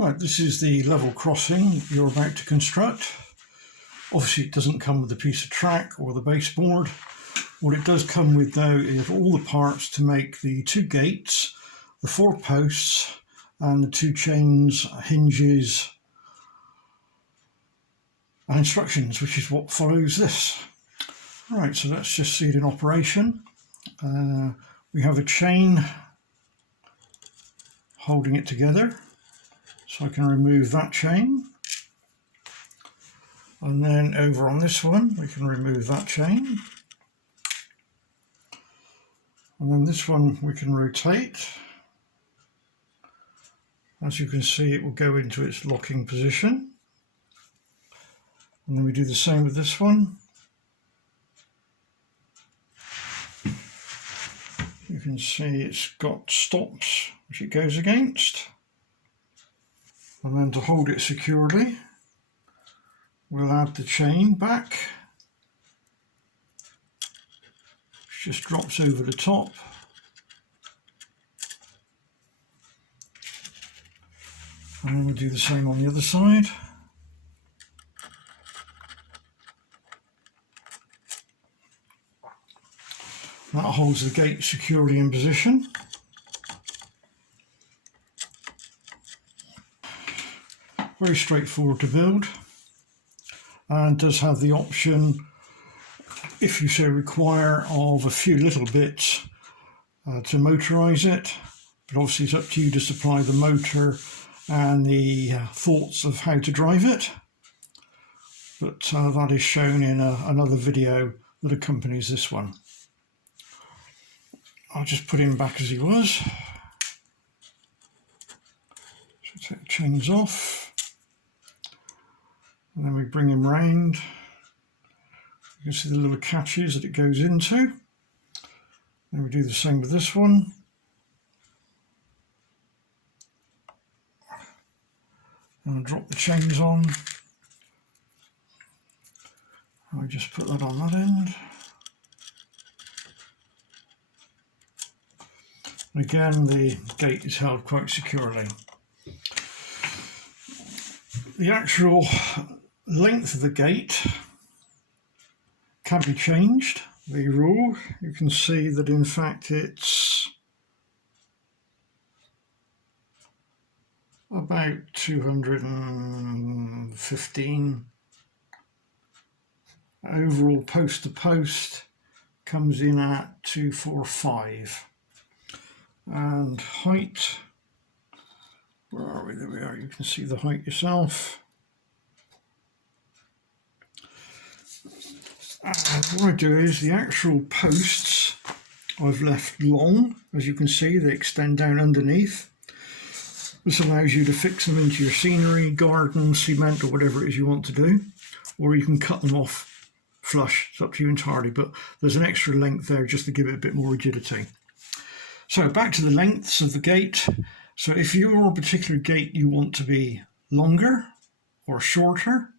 Right, this is the level crossing you're about to construct. Obviously it doesn't come with a piece of track or the baseboard. What it does come with though is all the parts to make the two gates, the 4 posts and the 2 chains, hinges and instructions, which is what follows this. Right, so let's just see it in operation. We have a chain holding it together. So I can remove that chain, and then over on this one we can remove that chain, and then this one we can rotate. As you can see, it will go into its locking position, and then we do the same with this one. You can see it's got stops which it goes against. And then to hold it securely, we'll add the chain back, which just drops over the top. And then we'll do the same on the other side. That holds the gate securely in position. Very straightforward to build, and does have the option, if you so require, of a few little bits to motorise it, but obviously it's up to you to supply the motor and the thoughts of how to drive it, but that is shown in another video that accompanies this one. I'll just put him back as he was. So take the chains off. And then we bring him round. You can see the little catches that it goes into. Then we do the same with this one. And I'll drop the chains on. I just put that on that end. And again, the gate is held quite securely. The actual length of the gate can be changed. The rule, you can see that in fact it's about 215. Overall post to post comes in at 245. And height, where are we? There we are. You can see the height yourself. And what I do is the actual posts I've left long. As you can see, they extend down underneath. This allows you to fix them into your scenery, garden, cement, or whatever it is you want to do. Or you can cut them off flush. It's up to you entirely, but there's an extra length there just to give it a bit more rigidity. So back to the lengths of the gate. So if your particular gate you want to be longer or shorter,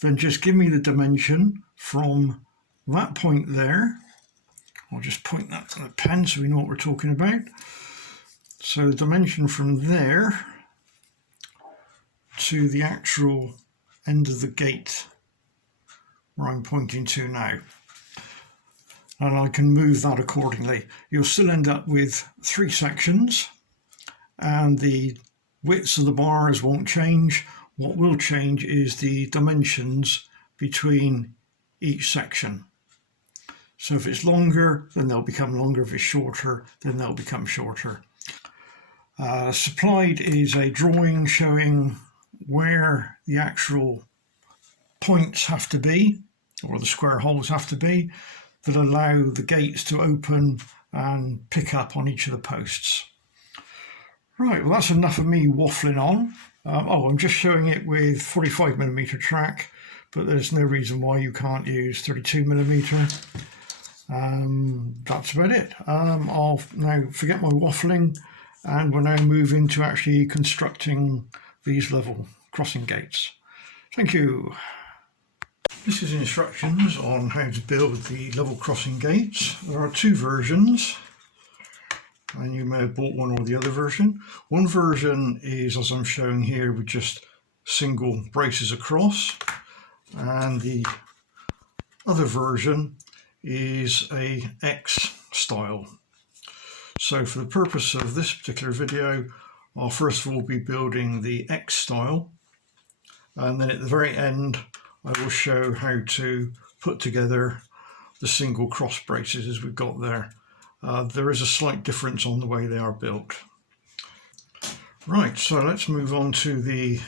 then just give me the dimension from that point there. I'll just point that to the pen so we know what we're talking about. So the dimension from there to the actual end of the gate where I'm pointing to now. And I can move that accordingly. You'll still end up with 3 sections, and the widths of the bars won't change. What will change is the dimensions between each section. So if it's longer, then they'll become longer. If it's shorter, then they'll become shorter. Supplied is a drawing showing where the actual points have to be, or the square holes have to be, that allow the gates to open and pick up on each of the posts. Right, well that's enough of me waffling on. I'm just showing it with 45mm track, but there's no reason why you can't use 32mm. That's about it. I'll now forget my waffling, and we'll now move into actually constructing these level crossing gates. Thank you. This is instructions on how to build the level crossing gates. There are 2 versions. and you may have bought one or the other version. One version is, as I'm showing here, with just single braces across, and the other version is a X style. So for the purpose of this particular video, I'll first of all be building the X style, and then at the very end I will show how to put together the single cross braces as we've got there. There is a slight difference on the way they are built. Right, so let's move on to the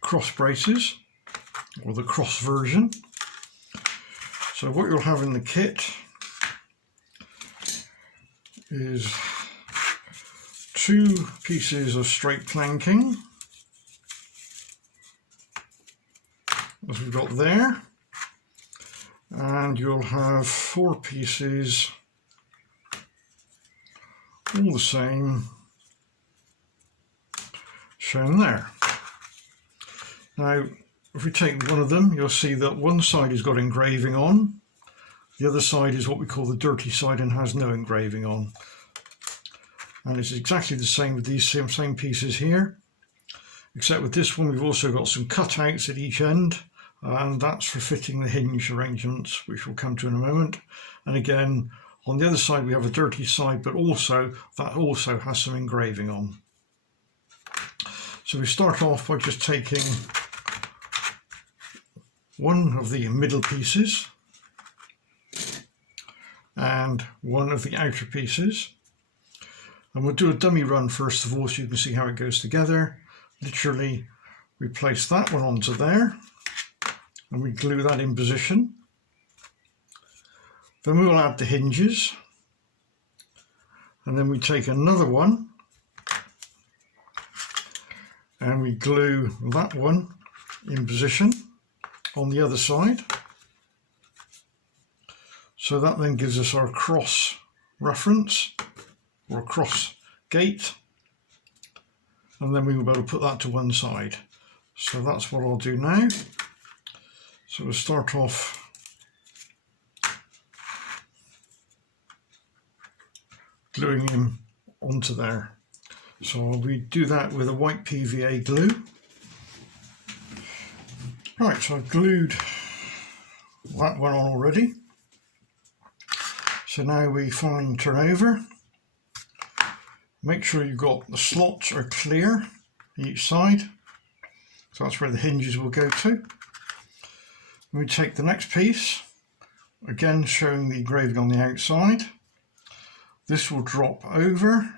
cross braces, or the cross version. So what you'll have in the kit is 2 pieces of straight planking, as we've got there, and you'll have 4 pieces, all the same, shown there. Now, if we take one of them, you'll see that one side has got engraving on, the other side is what we call the dirty side and has no engraving on. And it's exactly the same with these same pieces here, except with this one we've also got some cutouts at each end, and that's for fitting the hinge arrangements, which we'll come to in a moment. And again, on the other side we have a dirty side, but that also has some engraving on. So we start off by just taking one of the middle pieces and one of the outer pieces, and we'll do a dummy run first of all so you can see how it goes together. Literally, we place that one onto there and we glue that in position. Then we will add the hinges, and then we take another one and we glue that one in position on the other side. So that then gives us our cross reference, or cross gate, and then we will be able to put that to one side. So that's what I'll do now. So we'll start off gluing him onto there. So we do that with a white PVA glue. Right, so I've glued that one on already. So now we finally turn over. Make sure you've got the slots are clear each side. So that's where the hinges will go to. And we take the next piece, again showing the engraving on the outside. This will drop over.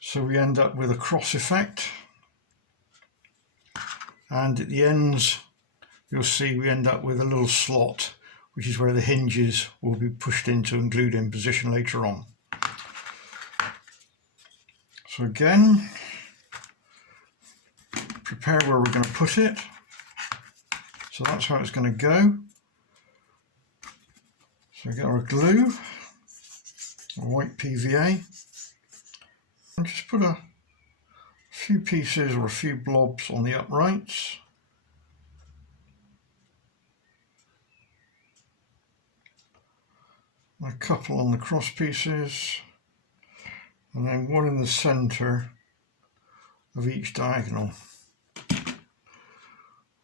So we end up with a cross effect. And at the ends, you'll see we end up with a little slot, which is where the hinges will be pushed into and glued in position later on. So again, prepare where we're going to put it. So that's how it's going to go. So we get our glue, our white PVA, and just put a few pieces or a few blobs on the uprights. A couple on the cross pieces, and then one in the centre of each diagonal,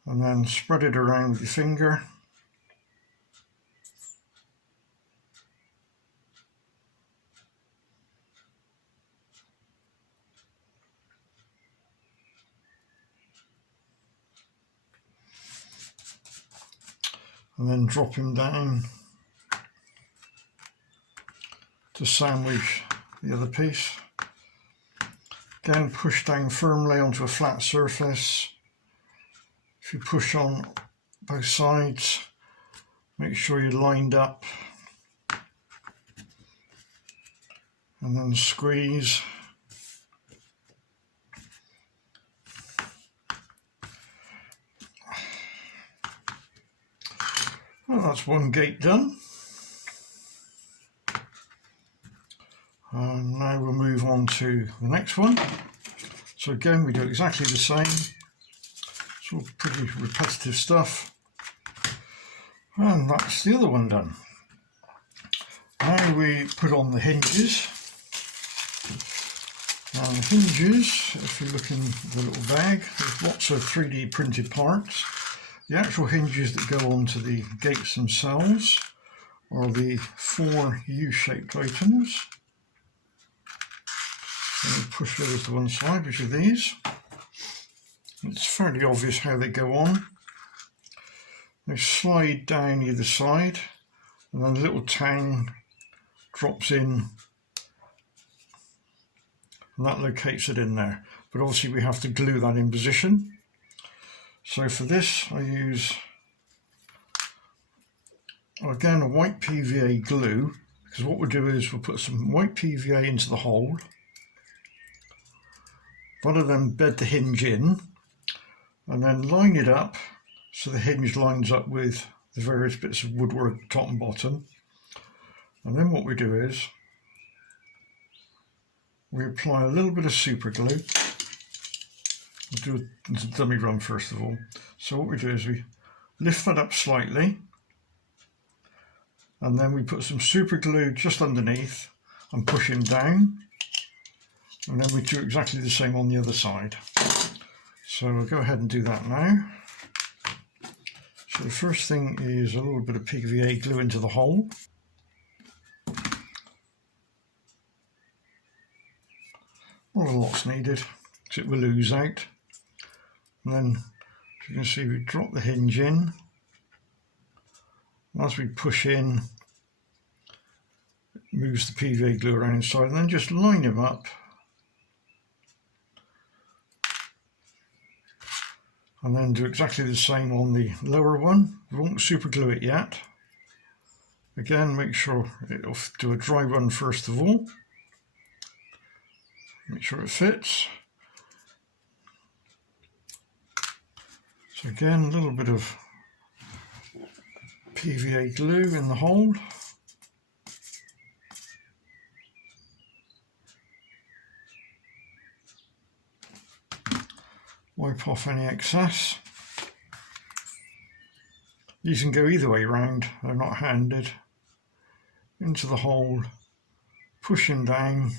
and then spread it around with your finger. And then drop him down to sandwich the other piece. Again, push down firmly onto a flat surface. If you push on both sides, make sure you're lined up, and then squeeze. Well, that's one gate done. And now we'll move on to the next one. So again, we do exactly the same. It's all pretty repetitive stuff. And that's the other one done. now we put on the hinges. Now the hinges, if you look in the little bag, there's lots of 3D printed parts. The actual hinges that go onto the gates themselves are the 4 U-shaped items. So we push those to one side, which are these. It's fairly obvious how they go on. They slide down either side, and then a little tang drops in, and that locates it in there. But obviously we have to glue that in position. So for this I use, again, a white PVA glue, because what we'll do is we'll put some white PVA into the hole. That'll then bed the hinge in, and then line it up so the hinge lines up with the various bits of woodwork top and bottom. And then what we do is we apply a little bit of super glue. We'll do a dummy run first of all. So what we do is we lift that up slightly, and then we put some super glue just underneath and push him down, and then we do exactly the same on the other side. So we'll go ahead and do that now. So the first thing is a little bit of PVA glue into the hole. Not a lot's needed, because it will ooze out. And then, as you can see, we drop the hinge in. And as we push in, it moves the PVA glue around inside, and then just line him up. And then do exactly the same on the lower one. We won't super glue it yet. Again, make sure it'll do a dry run first of all. Make sure it fits. So again, a little bit of PVA glue in the hole. Wipe off any excess. These can go either way round, they're not handed. Into the hole, push him down,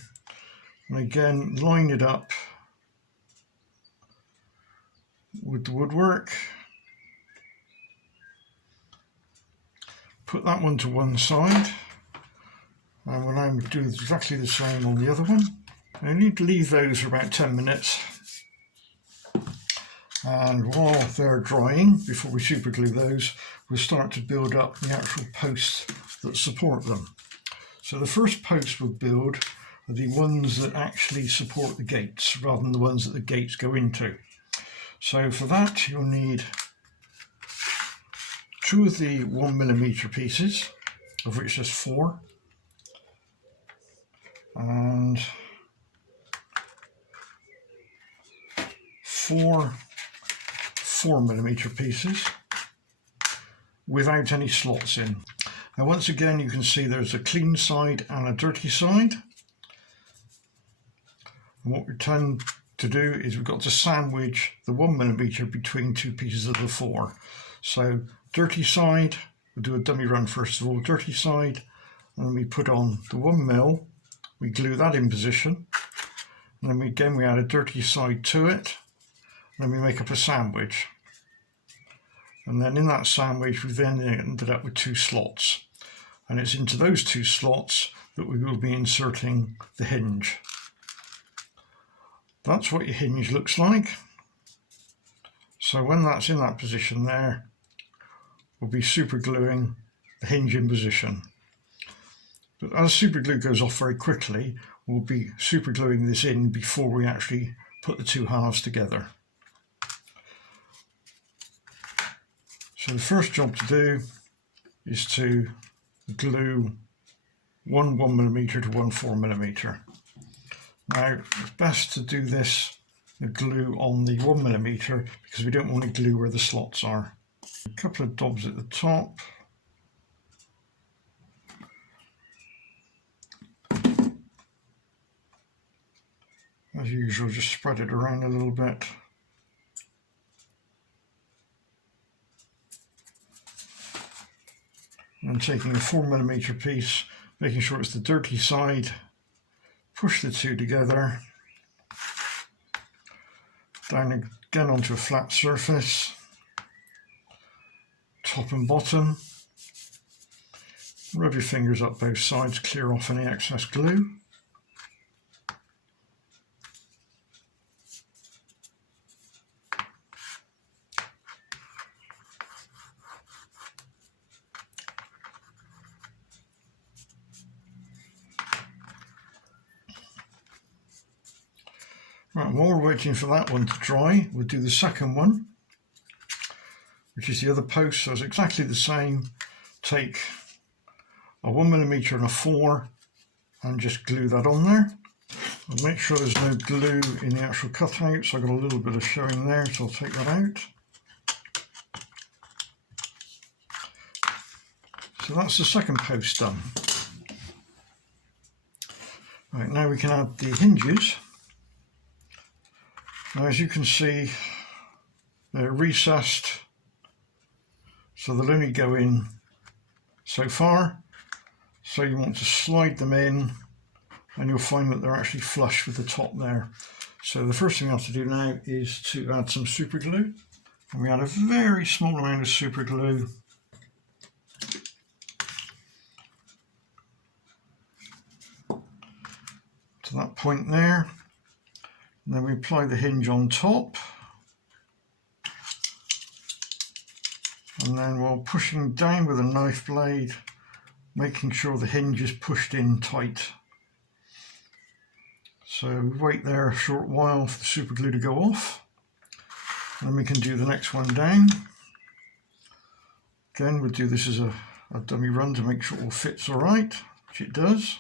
and again line it up with the woodwork. Put that one to one side, and when I'm doing exactly the same on the other one. I need to leave those for about 10 minutes. And while they're drying, before we super glue those, we'll start to build up the actual posts that support them. So the first posts we'll build are the ones that actually support the gates, rather than the ones that the gates go into. So for that you'll need 2 of the 1mm pieces, of which there's 4, and 4 4mm pieces without any slots in. Now once again you can see there's a clean side and a dirty side. And what we tend to do is we've got to sandwich the 1mm between 2 pieces of the 4. So dirty side, we'll do a dummy run first of all, dirty side, and then we put on the 1mm, we glue that in position, and then again we add a dirty side to it, and then we make up a sandwich. And then in that sandwich we then ended up with 2 slots, and it's into those 2 slots that we will be inserting the hinge. That's what your hinge looks like. So when that's in that position there, we'll be super gluing the hinge in position. But as super glue goes off very quickly, we'll be super gluing this in before we actually put the 2 halves together. So the first job to do is to glue one 1mm to one 4mm. Now it's best to do this with glue on the 1mm because we don't want to glue where the slots are. A couple of dobs at the top. As usual, just spread it around a little bit. And taking a 4mm piece making sure it's the dirty side. Push the two together, down again onto a flat surface, top and bottom. Rub your fingers up both sides, clear off any excess glue. Right, while we're waiting for that one to dry, we'll do the second one, which is the other post. So it's exactly the same. Take a 1mm and a 4 and just glue that on there. I'll make sure there's no glue in the actual cutout, so I've got a little bit of showing there, so I'll take that out. So that's the second post done. Right, now we can add the hinges. Now, as you can see, they're recessed, so they'll only go in so far. So you want to slide them in, and you'll find that they're actually flush with the top there. So the first thing we have to do now is to add some super glue. And we add a very small amount of super glue. To that point there. And then we apply the hinge on top. And then while pushing down with a knife blade, making sure the hinge is pushed in tight. So we wait there a short while for the super glue to go off. And then we can do the next one down. Again, we'll do this as a dummy run to make sure it all fits all right, which it does.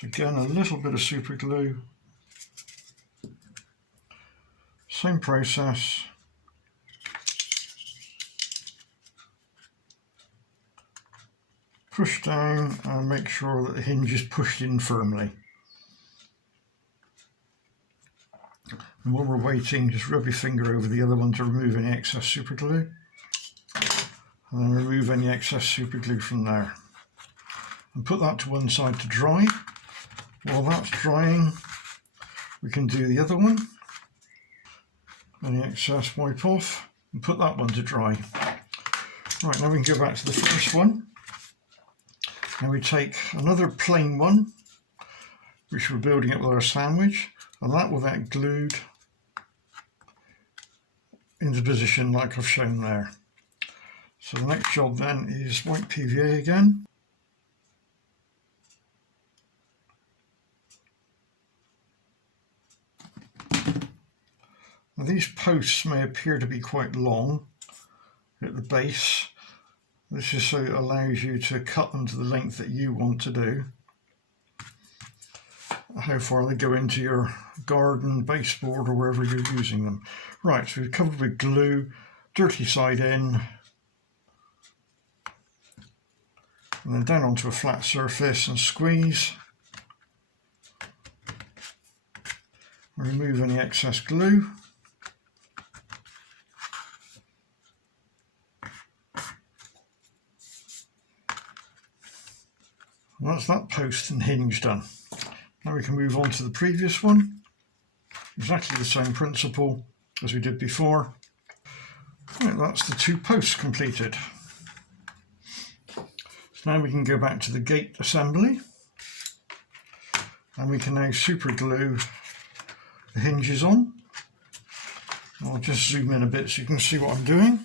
So again, a little bit of super glue. Same process. Push down and make sure that the hinge is pushed in firmly. And while we're waiting, just rub your finger over the other one to remove any excess super glue. And then remove any excess super glue from there. And put that to one side to dry. While that's drying, we can do the other one. Any excess wipe off and put that one to dry. Right, now we can go back to the first one. Now we take another plain one, which we're building up with our sandwich, and that will get glued into position like I've shown there. So the next job then is white PVA again. Now these posts may appear to be quite long at the base. This is so it allows you to cut them to the length that you want to do. How far they go into your garden baseboard or wherever you're using them. Right, so we've covered with glue, dirty side in, and then down onto a flat surface and squeeze. Remove any excess glue. And that's that post and hinge done. Now we can move on to the previous one. Exactly the same principle as we did before. Right, that's the two posts completed. So now we can go back to the gate assembly. And we can now super glue the hinges on. I'll just zoom in a bit so you can see what I'm doing.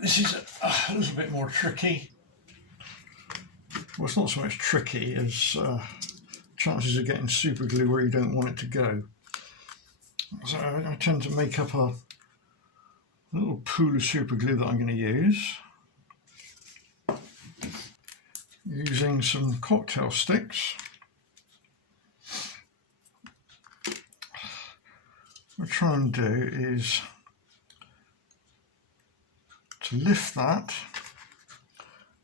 This is a little bit more tricky. Well, it's not so much tricky as chances of getting super glue where you don't want it to go. So I tend to make up a little pool of super glue that I'm going to use. Using some cocktail sticks. What I'm trying to do is to lift that,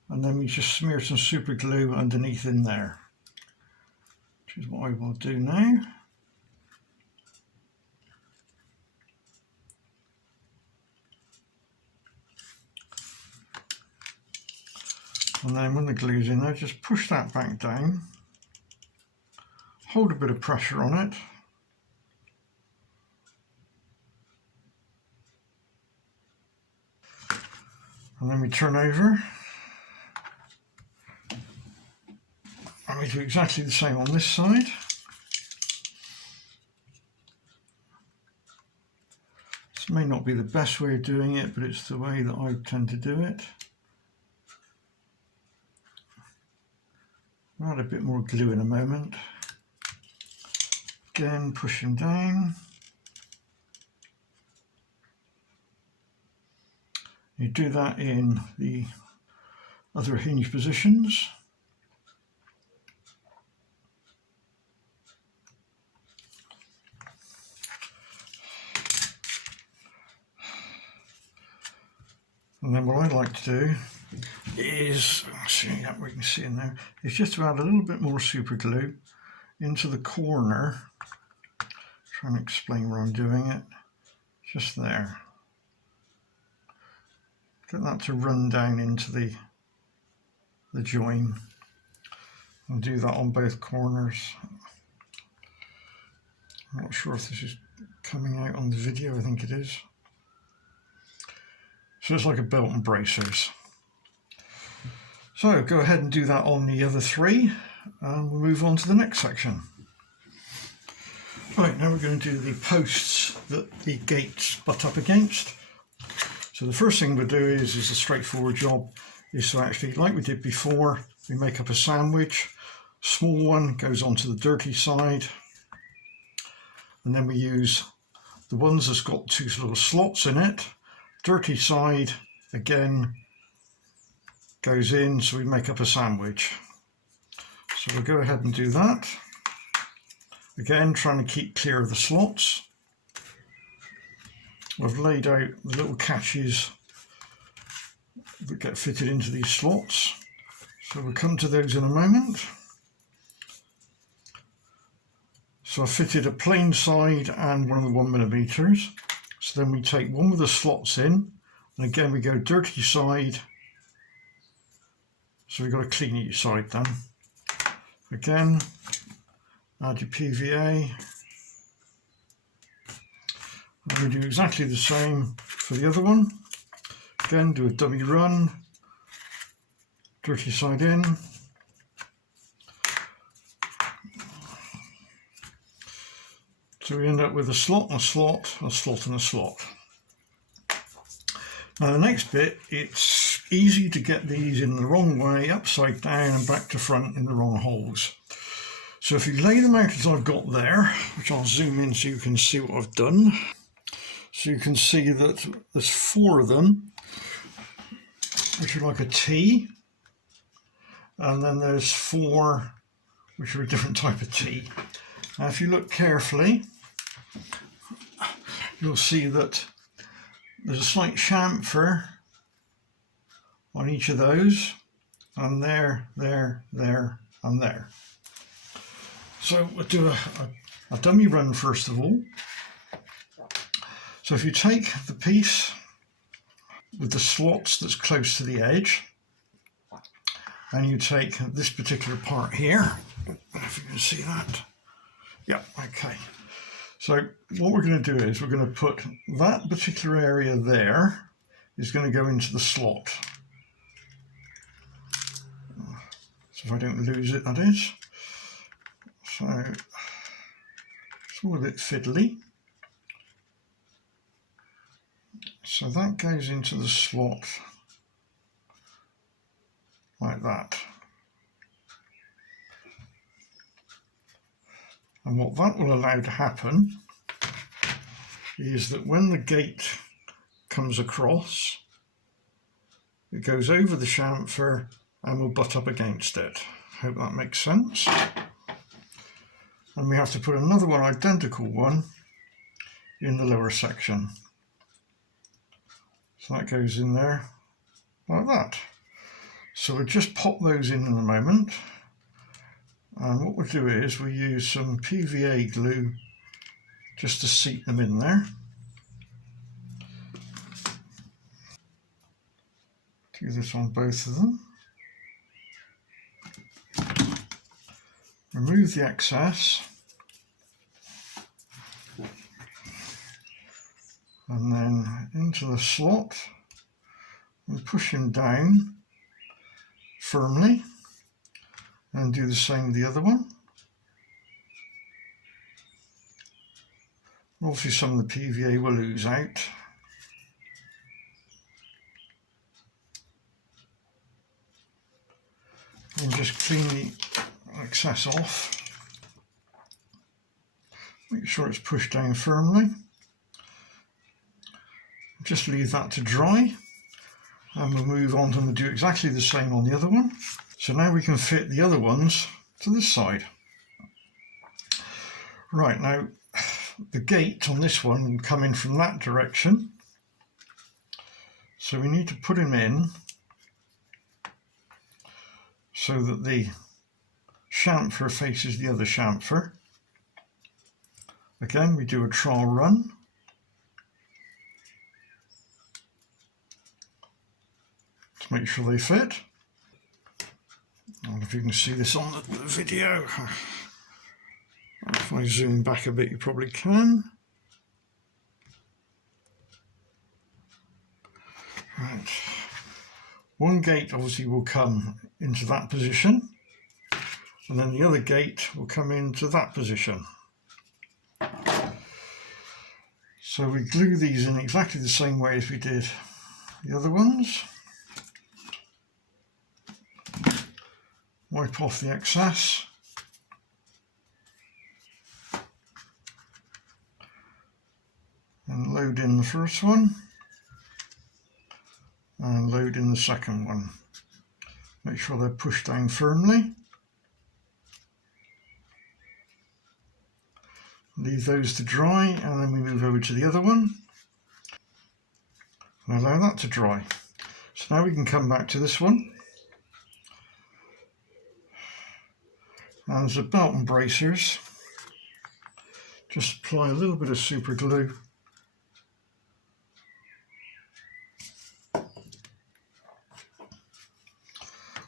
and then we just smear some super glue underneath in there, which is what I will do now. And then when the glue's in there, just push that back down, hold a bit of pressure on it, and then we turn over and we do exactly the same on this side. This may not be the best way of doing it, but it's the way that I tend to do it. I'll add a bit more glue in a moment. Again, pushing down. You do that in the other hinge positions. And then what I like to do is, see that we can see in there, is just to add a little bit more super glue into the corner. Trying to explain where I'm doing it. Just there. Get that to run down into the join, and do that on both corners. I'm not sure if this is coming out on the video, I think it is. So it's like a belt and bracers. So go ahead and do that on the other three, and we'll move on to the next section. Right, now we're going to do the posts that the gates butt up against. So the first thing we'll do is a straightforward job, is to actually, like we did before, we make up a sandwich. Small one goes onto the dirty side, and then we use the ones that's got two little slots in it. Dirty side again goes in, so we make up a sandwich. So we'll go ahead and do that. Again, trying to keep clear of the slots. I've laid out the little catches that get fitted into these slots. So we'll come to those in a moment. So I fitted a plain side and one of the 1mm. So then we take one with the slots in, and again we go dirty side. So we've got to clean each side then. Again, add your PVA. And we do exactly the same for the other one. Again, do a dummy run, dirty side in. So we end up with a slot and a slot, a slot and a slot. Now the next bit, it's easy to get these in the wrong way, upside down and back to front in the wrong holes. So if you lay them out as I've got there, which I'll zoom in so you can see what I've done. So you can see that there's 4 of them, which are like a T, and then there's 4 which are a different type of T. Now if you look carefully, you'll see that there's a slight chamfer on each of those, and there, and there. So we'll do a dummy run first of all. So if you take the piece with the slots that's close to the edge, and you take this particular part here, I don't know if you can see that. Yeah, okay. So what we're going to do is we're going to put that particular area there is going to go into the slot. So if I don't lose it, that is. So it's all a bit fiddly. So that goes into the slot like that. And what that will allow to happen is that when the gate comes across, it goes over the chamfer and will butt up against it. Hope that makes sense. And we have to put another one, identical one, in the lower section. So that goes in there like that. So we'll just pop those in a moment. And what we'll do is we'll use some PVA glue just to seat them in there. Do this on both of them. remove the excess, and then into the slot and push him down firmly, and do the same with the other one. Obviously some of the PVA will ooze out. And just clean the excess off. Make sure it's pushed down firmly. Just leave that to dry, and we'll move on and do exactly the same on the other one. So now we can fit the other ones to this side. Right, now the gate on this one will come in from that direction, so we need to put him in so that the chamfer faces the other chamfer. Again, we do a trial run. To make sure they fit. I don't know if you can see this on the video. If I zoom back a bit, you probably can. Right. One gate obviously will come into that position, and then the other gate will come into that position. So we glue these in exactly the same way as we did the other ones. Wipe off the excess. And load in the first one. And load in the second one. Make sure they're pushed down firmly. Leave those to dry, and then we move over to the other one. And allow that to dry. So now we can come back to this one. And there's a belt and bracers. Just apply a little bit of super glue.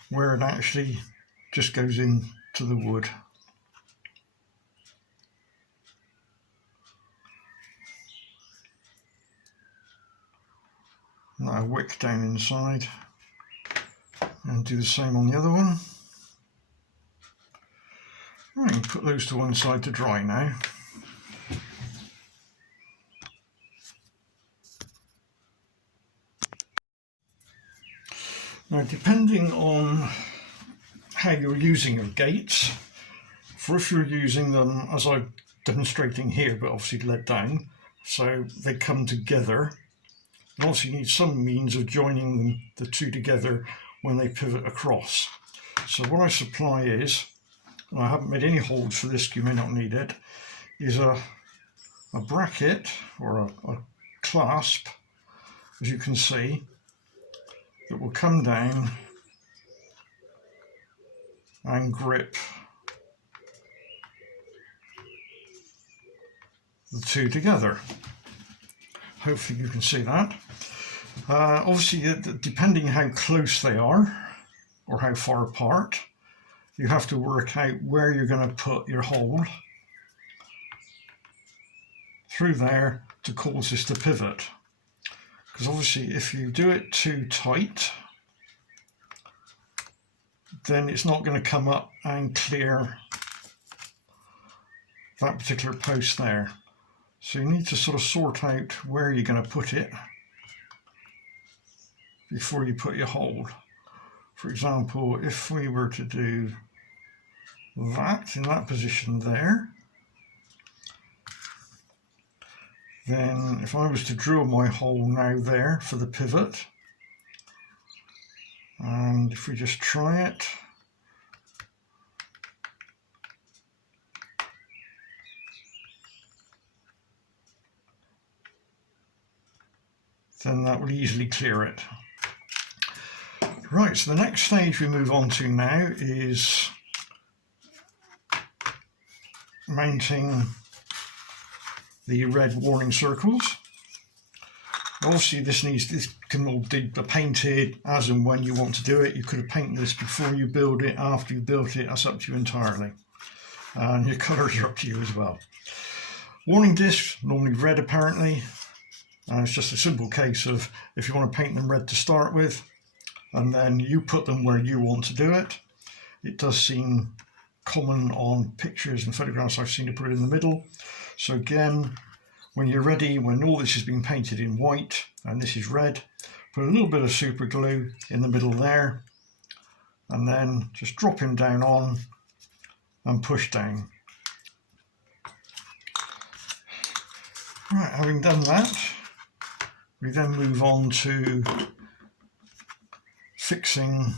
Where it actually just goes into the wood. Now wick down inside, and do the same on the other one. Right, put those to one side to dry now. Now, depending on how you're using your gates, for if you're using them as I'm demonstrating here, but obviously let down, so they come together, and also you need some means of joining them, the two together when they pivot across. So what I supply is, and I haven't made any holes for this, you may not need it, is a bracket or a clasp, as you can see, that will come down and grip the two together. Hopefully you can see that. Obviously, depending how close they are or how far apart, you have to work out where you're going to put your hole through there to cause this to pivot. Because obviously if you do it too tight, then it's not going to come up and clear that particular post there. So you need to sort of sort out where you're going to put it before you put your hole. For example, if we were to do that in that position there, then if I was to drill my hole now there for the pivot, and if we just try it, then that will easily clear it. Right, so the next stage we move on to now is mounting the red warning circles. Obviously this can all be painted as and when you want to do it. You could have painted this before you build it, after you built it, that's up to you entirely. and your colours are up to you as well. Warning discs, normally red apparently, and it's just a simple case of if you want to paint them red to start with, and then you put them where you want to do it. It does seem common on pictures and photographs I've seen to put it in the middle. So again, when you're ready, when all this has been painted in white and this is red, put a little bit of super glue in the middle there, and then just drop him down on and push down. Right, having done that, we then move on to fixing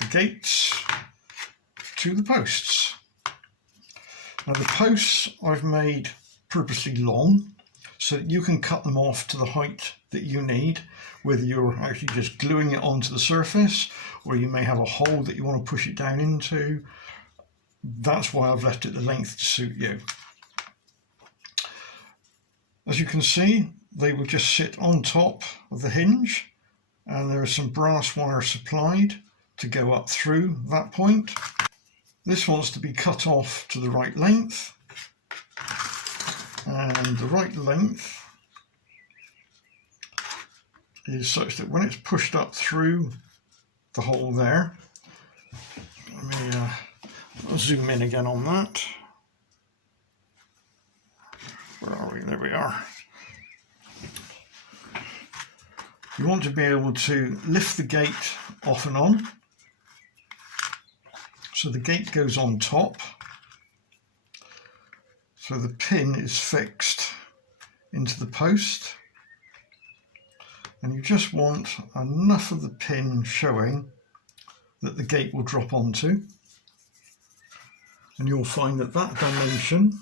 the gates to the posts. Now the posts I've made purposely long so that you can cut them off to the height that you need, whether you're actually just gluing it onto the surface or you may have a hole that you want to push it down into. That's why I've left it the length to suit you. As you can see, they will just sit on top of the hinge, and there is some brass wire supplied to go up through that point. This wants to be cut off to the right length, and the right length is such that when it's pushed up through the hole there, let me I'll zoom in again on that. Where are we? There we are. You want to be able to lift the gate off and on. So the gate goes on top. So the pin is fixed into the post. And you just want enough of the pin showing that the gate will drop onto. And you'll find that that dimension,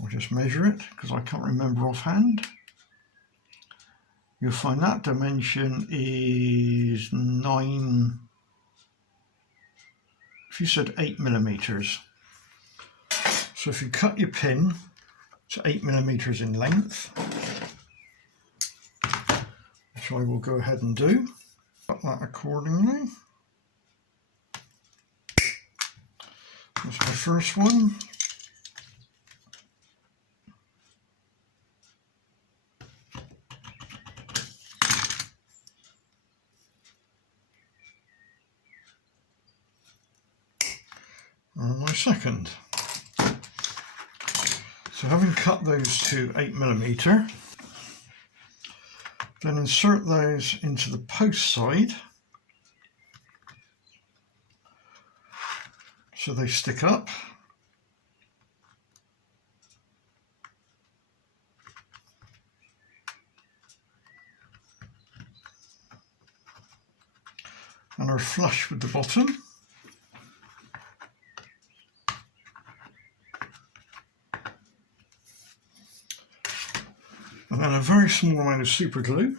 I'll just measure it because I can't remember offhand. You'll find that dimension is 9, if you said 8 millimeters. So if you cut your pin to 8 millimeters in length, which I will go ahead and do, cut that accordingly. That's my first one. And my second. So having cut those to 8 millimeter, then insert those into the post side so they stick up. And are flush with the bottom. And then a very small amount of super glue.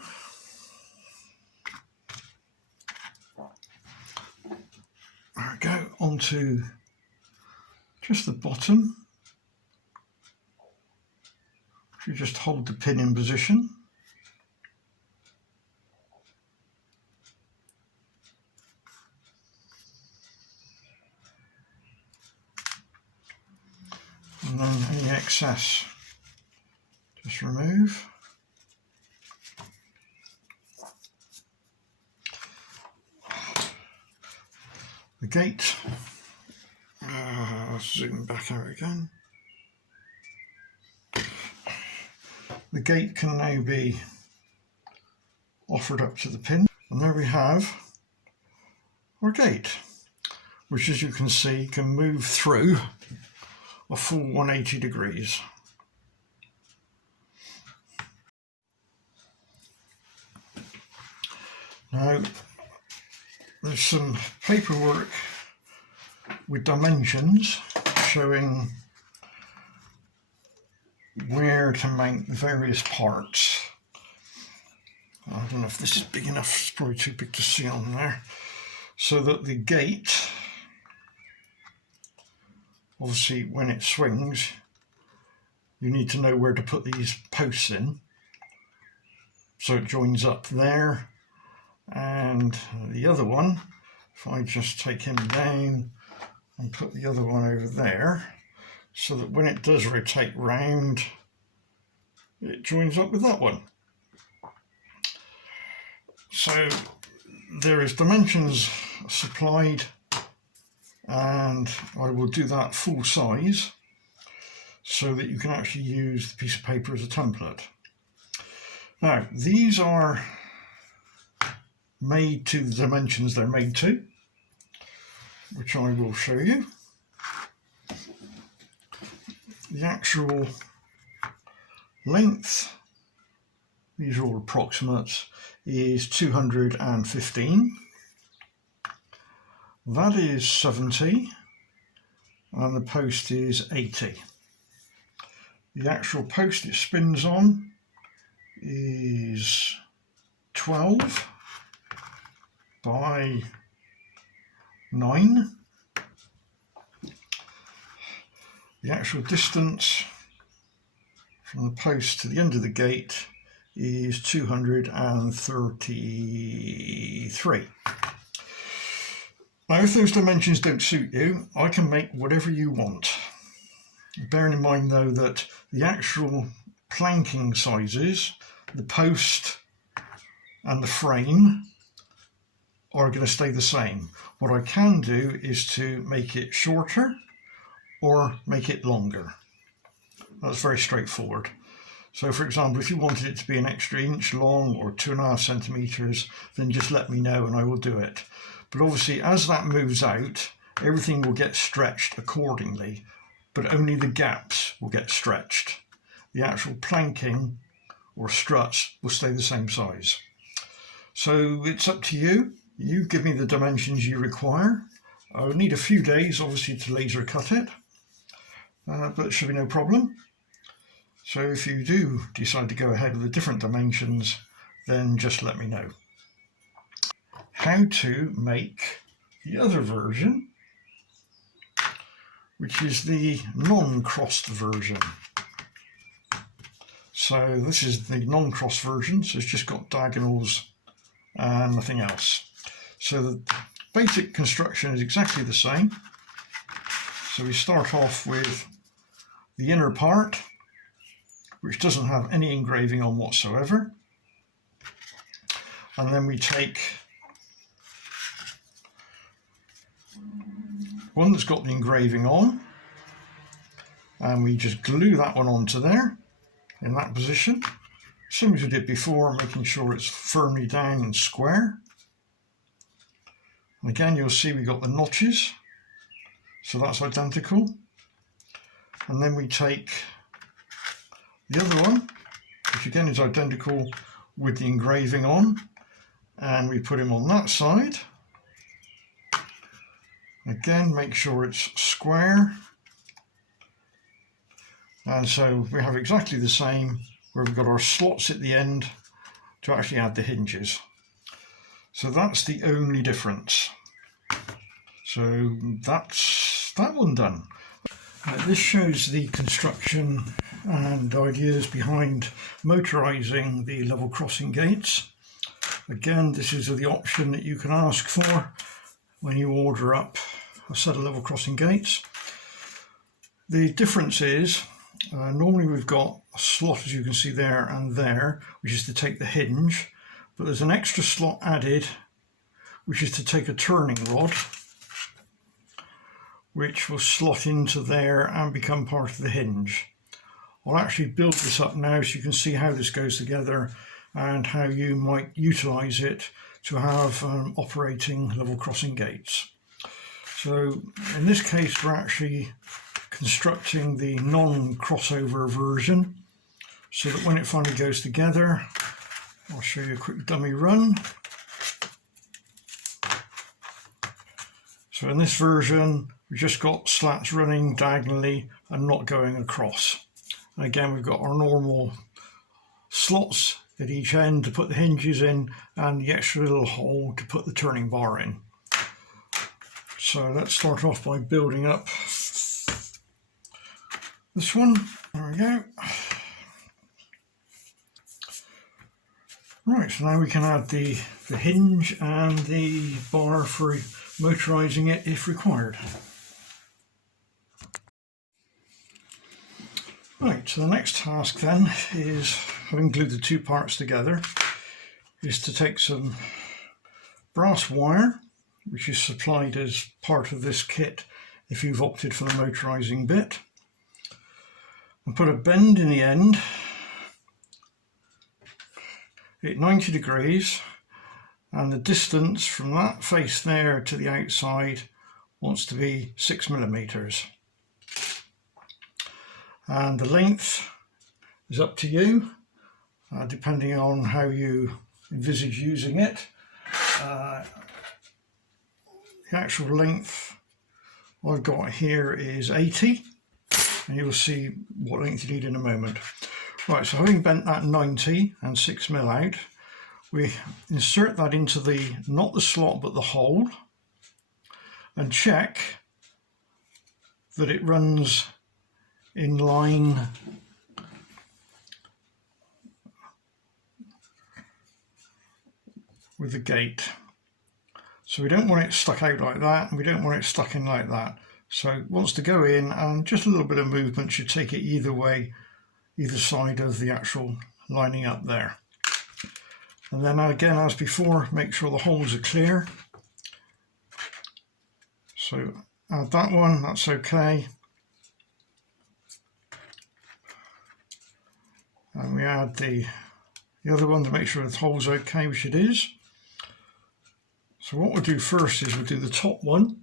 There we go, onto just the bottom. You just hold the pin in position. And then any excess just remove. The gate, I'll zoom back out again. The gate can now be offered up to the pin, and there we have our gate, which, as you can see, can move through a full 180 degrees. Now, there's some paperwork with dimensions showing where to mount the various parts. I don't know if this is big enough, it's probably too big to see on there. So that the gate, obviously when it swings, you need to know where to put these posts in. So it joins up there, and the other one if I just take him down and put the other one over there, so that when it does rotate round, it joins up with that one. So there is dimensions supplied, and I will do that full size so that you can actually use the piece of paper as a template. Now, these are made to the dimensions they're made to, which I will show you. The actual length, these are all approximates, is 215. That is 70, and the post is 80. The actual post it spins on is 12 by 9. The actual distance from the post to the end of the gate is 233. Now, if those dimensions don't suit you, I can make whatever you want. Bearing in mind though that the actual planking sizes, the post and the frame, are going to stay the same. What I can do is to make it shorter or make it longer. That's very straightforward. So for example, if you wanted it to be an extra inch long or 2.5 centimeters, then just let me know and I will do it. But obviously as that moves out, everything will get stretched accordingly, but only the gaps will get stretched. The actual planking or struts will stay the same size. So it's up to you. You give me the dimensions you require. I'll need a few days obviously to laser cut it, but it should be no problem. So if you do decide to go ahead with the different dimensions, then just let me know. How to make the other version, which is the non-crossed version. So this is the non-crossed version, so it's just got diagonals and nothing else. So the basic construction is exactly the same. So we start off with the inner part, which doesn't have any engraving on whatsoever. And then we take one that's got the engraving on, and we just glue that one onto there in that position, same as we did before, making sure it's firmly down and square. And again, you'll see we got the notches, so that's identical. And then we take the other one, which again is identical with the engraving on, and we put him on that side. Again, make sure it's square. And so we have exactly the same, where we've got our slots at the end to actually add the hinges. So that's the only difference. So that's that one done. This shows the construction and ideas behind motorizing the level crossing gates. Again, this is the option that you can ask for when you order up a set of level crossing gates. The difference is normally we've got a slot, as you can see there and there, which is to take the hinge, but there's an extra slot added which is to take a turning rod, which will slot into there and become part of the hinge. I'll actually build this up now so you can see how this goes together and how you might utilize it to have operating level crossing gates. So in this case we're actually constructing the non-crossover version so that when it finally goes together, I'll show you a quick dummy run. So in this version we've just got slats running diagonally and not going across. And again, we've got our normal slots at each end to put the hinges in and the extra little hole to put the turning bar in. So let's start off by building up this one. There we go. Right, so now we can add the hinge and the bar for motorising it if required. Right, so the next task then is, having glued the two parts together, is to take some brass wire, which is supplied as part of this kit if you've opted for the motorising bit, and put a bend in the end at 90 degrees, and the distance from that face there to the outside wants to be 6mm. And the length is up to you, depending on how you envisage using it. The actual length I've got here is 80, and you'll see what length you need in a moment. Right, so having bent that 90 and 6mm out, we insert that into the, not the slot, but the hole, and check that it runs in line with the gate. So we don't want it stuck out like that, and we don't want it stuck in like that. So it wants to go in, and just a little bit of movement should take it either way, either side of the actual lining up there. And then again, as before, make sure the holes are clear. So add that one, that's okay. And we add the other one to make sure the hole's okay, which it is. So what we'll do first is we'll do the top one,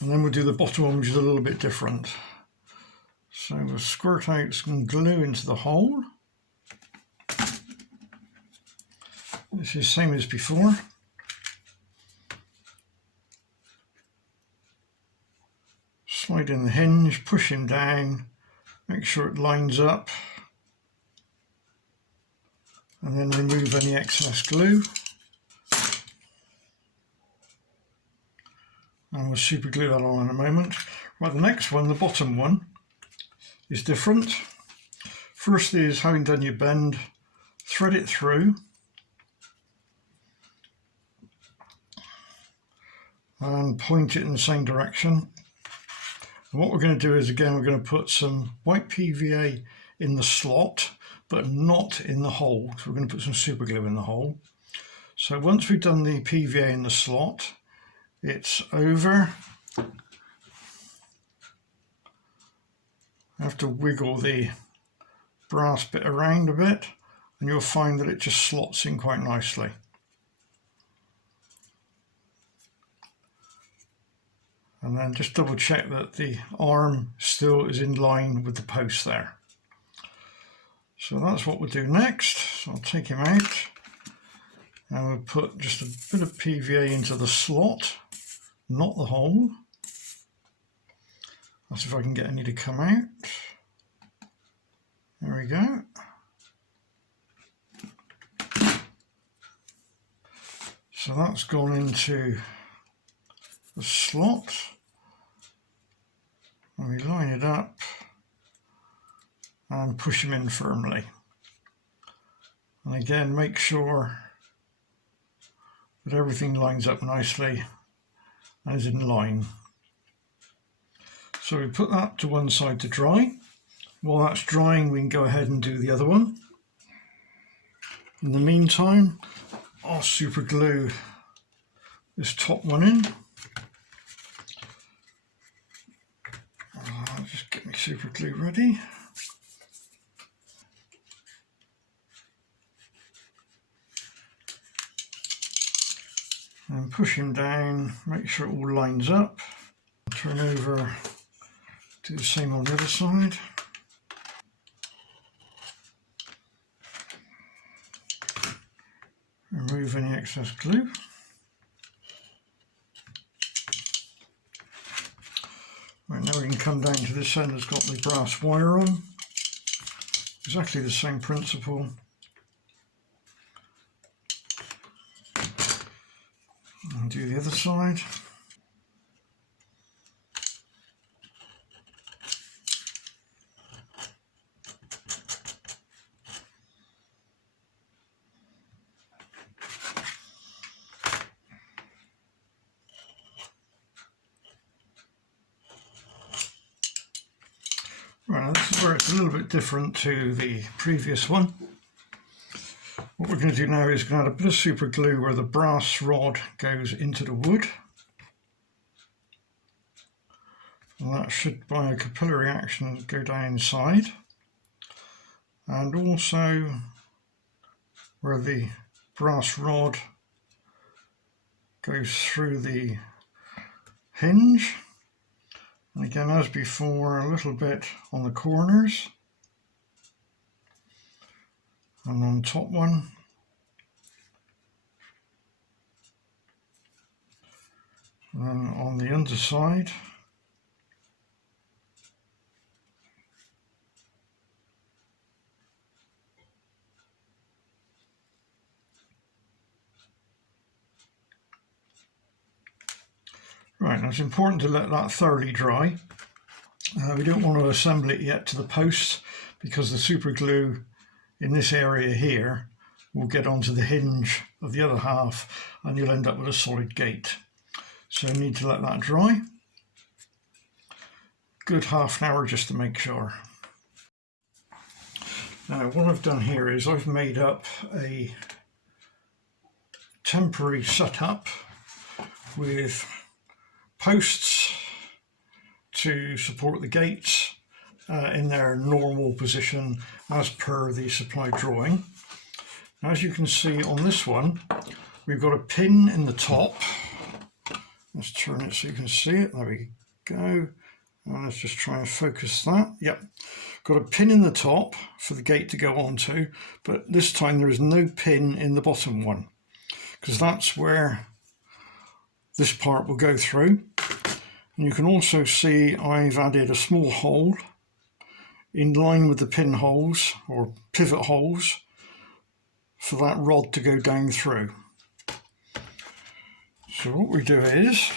and then we'll do the bottom one, which is a little bit different. So we'll squirt out some glue into the hole. This is the same as before. Slide in the hinge, push him down, make sure it lines up, and then remove any excess glue. And we'll super glue that on in a moment. Right, the next one, the bottom one, is different. Firstly is, having done your bend, thread it through and point it in the same direction. And what we're going to do is, again, we're going to put some white PVA in the slot, but not in the hole. So we're going to put some super glue in the hole. So once we've done the PVA in the slot, it's over. I have to wiggle the brass bit around a bit, and you'll find that it just slots in quite nicely. And then just double check that the arm still is in line with the post there. So that's what we'll do next. So I'll take him out, and we'll put just a bit of PVA into the slot, not the hole. That's if I can get any to come out. There we go. So that's gone into the slot, and we line it up and push them in firmly. And again, make sure that everything lines up nicely and is in line. So we put that to one side to dry. While that's drying, we can go ahead and do the other one. In the meantime, I'll super glue this top one in. I'll just get my super glue ready. And push him down, make sure it all lines up. Turn over, do the same on the other side. Remove any excess glue. Right, now we can come down to this end that's got the brass wire on. Exactly the same principle. And do the other side. Now this is where it's a little bit different to the previous one. What we're going to do now is going to add a bit of super glue where the brass rod goes into the wood. And that should, by a capillary action, go down inside. And also where the brass rod goes through the hinge. And again, as before, a little bit on the corners. And on top one. And then on the underside. Right, now it's important to let that thoroughly dry. We don't want to assemble it yet to the posts because the super glue in this area here will get onto the hinge of the other half and you'll end up with a solid gate. So you need to let that dry. Good half an hour just to make sure. Now what I've done here is I've made up a temporary setup with posts to support the gates in their normal position as per the supply drawing. As you can see on this one, we've got a pin in the top. Let's turn it so you can see it. There we go. And let's just try and focus that. Yep, got a pin in the top for the gate to go onto, but this time there is no pin in the bottom one because that's where this part will go through. And you can also see I've added a small hole in line with the pin holes or pivot holes for that rod to go down through. So what we do is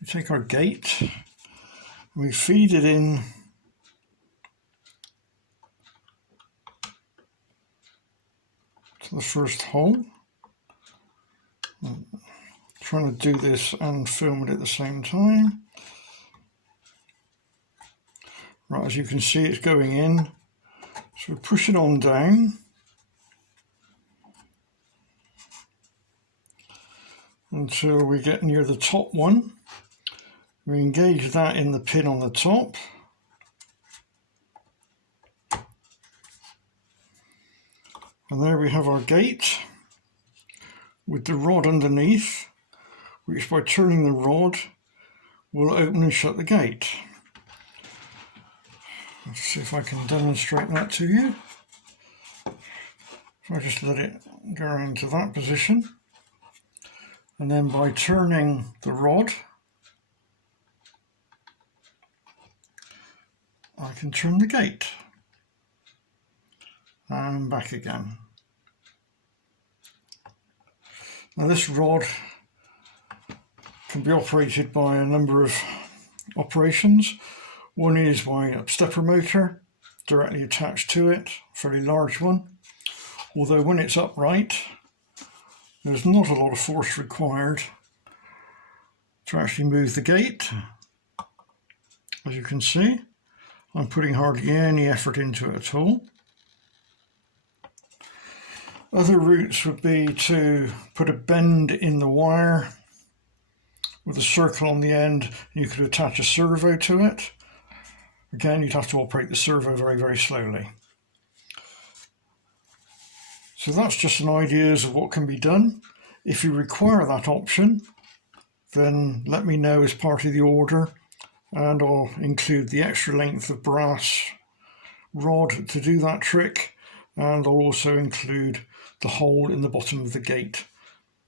we take our gate and we feed it in to the first hole. I'm trying to do this and film it at the same time. Right, as you can see it's going in, so we push it on down until we get near the top one. We engage that in the pin on the top. And there we have our gate with the rod underneath, which by turning the rod will open and shut the gate. Let's see if I can demonstrate that to you. So I just let it go into that position, and then by turning the rod I can turn the gate and back again. Now this rod can be operated by a number of operations. One is by a stepper motor directly attached to it, a fairly large one. Although when it's upright, there's not a lot of force required to actually move the gate. As you can see, I'm putting hardly any effort into it at all. Other routes would be to put a bend in the wire with a circle on the end. You could attach a servo to it. Again, you'd have to operate the servo very, very slowly. So that's just an idea of what can be done. If you require that option, then let me know as part of the order, and I'll include the extra length of brass rod to do that trick, and I'll also include the hole in the bottom of the gate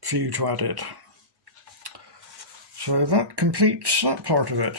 for you to add it. So that completes that part of it.